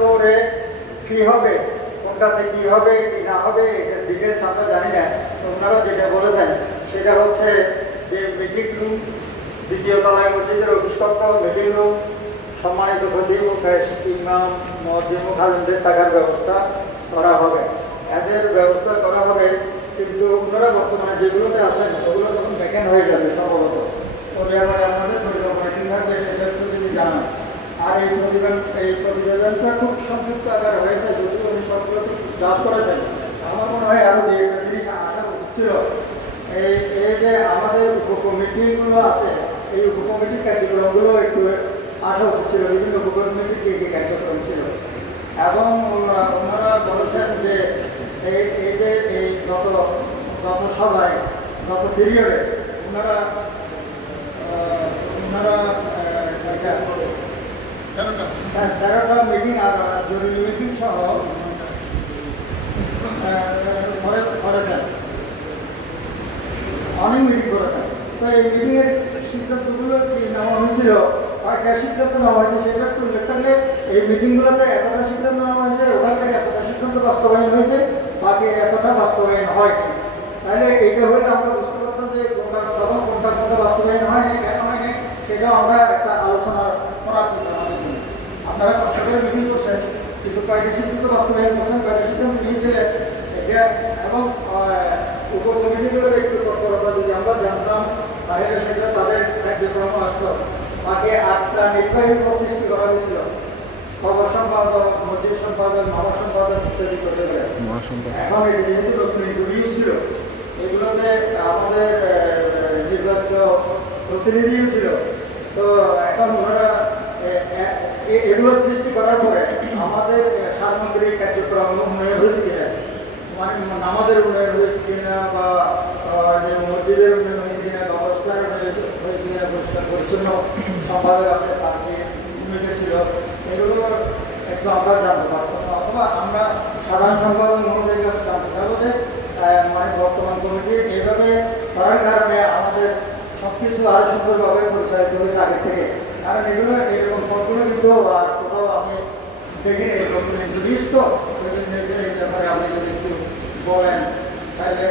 ফ্লোরে কি হবে, কোনটাতে কি হবে কি না হবে এটা ডিটেলস আমরা জানি না। তো ওনারা যেটা বলেছেন সেটা হচ্ছে যে মিটিং রুম, দ্বিতীয় তলায় মসজিদের অফিস কক্ষ, মিটিং রুম, সম্মানিত খতিব, ইমাম, মুয়াজ্জিন, খাদেমদের থাকার ব্যবস্থা করা হবে, এদের ব্যবস্থা করা হবে। কিন্তু ওনারা বর্তমানে যেগুলোতে আছেন ওগুলো তখন ভ্যাকেন্ট হয়ে যাবে সম্ভবত। ওই ব্যাপারে আমাদের পরিকল্পনা ঠিক থাকবে সেটা একটু যদি জানান। আর এই প্রতিবেদনটা খুব সংক্ষিপ্ত আকার হয়েছে, যদিও উনি সবগুলো ক্লাস করেছেন। আমার মনে হয় আরও যে একটা জিনিস আসা উচিত ছিল, এই যে আমাদের উপকমিটিগুলো আছে, এই উপকমিটির কার্যক্রমগুলো একটু আসা উচিত ছিল, বিভিন্ন উপকমিটির কি কার্যক্রম ছিল। এবং ওনারা বলেছেন যে এই যে এই গত সভায়, গত পিরিয়ডে ওনারা 13টা মিটিং আর জরুরি মিটিং সহ করেছেন, অনেক মিটিং করেছেন। তো এই মিটিংয়ের সিদ্ধান্তগুলো কি নেওয়া হয়েছিল, কয়েকটা সিদ্ধান্ত নেওয়া হয়েছে সেটা একটু উল্লেখ থাকলে, এই মিটিংগুলোতে এতটা সিদ্ধান্ত নেওয়া হয়েছে, ওখান থেকে এতটা সিদ্ধান্ত বাস্তবায়ন হয়েছে, বাকি এতটা বাস্তবায়ন হয়নি। তাহলে এইটা হলে আমরা বুঝতে পারতাম যে কোনটা বাস্তবায়ন হয়নি, কেন হয়নি, সেটাও আমরা একটা আলোচনা করার জন্য। আপনারা কষ্ট করে মিটিং করছেন, কিন্তু কয়েকটি সিদ্ধান্ত বাস্তবায়ন করছেন, কয়েকটি সিদ্ধান্ত নিয়েছিলেন এটা। এবং উপকমিটিগুলোর একটু তৎপরতা যদি আমরা জানতাম তাহলে সেটা তাদের কার্যক্রম আসতো। বাকি 8টা নির্বাহী সৃষ্টি করা হয়েছিল, খবর সম্পাদক, মসজিদ সম্পাদক, মহা সম্পাদক ইত্যাদি করতে পারে। এখন এই যেহেতু নতুন ইন্টারভিউ ছিল, এগুলোতে আমাদের নির্বাচিত প্রতিনিধিও ছিল। তো এখন ওনারা এগুলো সৃষ্টি করার পরে আমাদের সামগ্রিক কার্যক্রম উন্নয়ন হয়েছে কিনা, মানে আমাদের উন্নয়ন হয়েছে কিনা, বা যে মসজিদের উন্নয়ন হয়েছে কিনা, ব্যবস্থার হয়েছে কিনা, পরিষ্কার পরিচ্ছন্ন সম্পাদক আছে তার যে ভূমিকা ছিল, এগুলো একটু আমরা জানতে পারতাম। অথবা আমরা সাধারণ সম্পাদক মহোদয়ের কাছে জানতে চাবো যে মানে বর্তমান কমিটি এইভাবে করার কারণে আমাদের সব কিছু আরো সুন্দরভাবে পরিচালিত হয়েছে আগের থেকে। কারণ এগুলো এরকম পদগুলো কিন্তু আর কোথাও আমি দেখিনি, এরকম ইন্টারভিউস তো, এই ব্যাপারে আপনি যদি একটু বলেন তাহলে